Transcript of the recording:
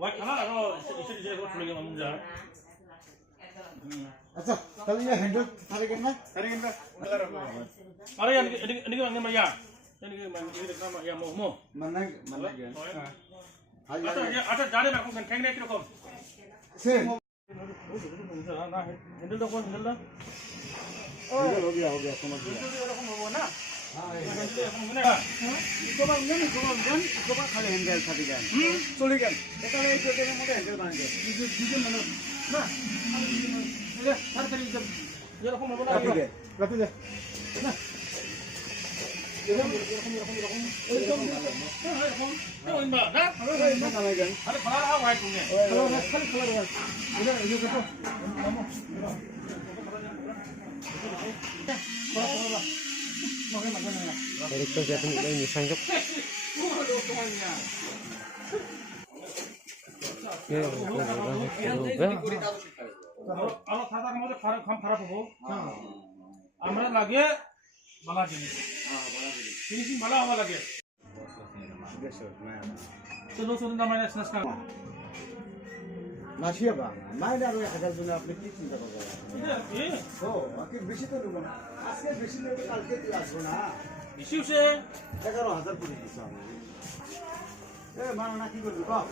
White color atau isi kok tulis Mamja. আচ্ছা তাহলে এই হ্যান্ডেল থাকেন না Color apa? Kalau yang ini kan nama ya. Ini nama ya mo. মানে gain Acha jare na kon theng ne kirokom. Same না handle তো কোন handle না? हो गया समझ गया এরকম হবে না? हां হ্যান্ডেল এরকম হবে না? ইকোবা খালি হ্যান্ডেল থাকি যান চলে গেল এখানে এই জেটের মধ্যে হ্যান্ডেল বানাই দুজন মানুষ না এই তাড়াতাড়ি এরকম হবে না? রাখি দে না এরকম না না নামাই গেল আরে খোলা রাখা হোয়াইট তুমি খালি খালি এটা এই কত Direktur Jateng ini sanjok. আলো থাকার মধ্যে খারাপ হবো আমরা লাগে বালা জিনিস ফিনিশিং ভালো হওয়া লাগে চলো চলুন না মানে স্নাস করা মাসিয়া বা মাইনে আরো 1000 জন্য আপনি কি চিন্তা করবেন এই ও বাকি বেশি তো নেব না আজকে বেশি নেব কালকে তুই আসবো না ইস্যু সে 11000 করে দিছ আমি এ মানা না কি করবি কও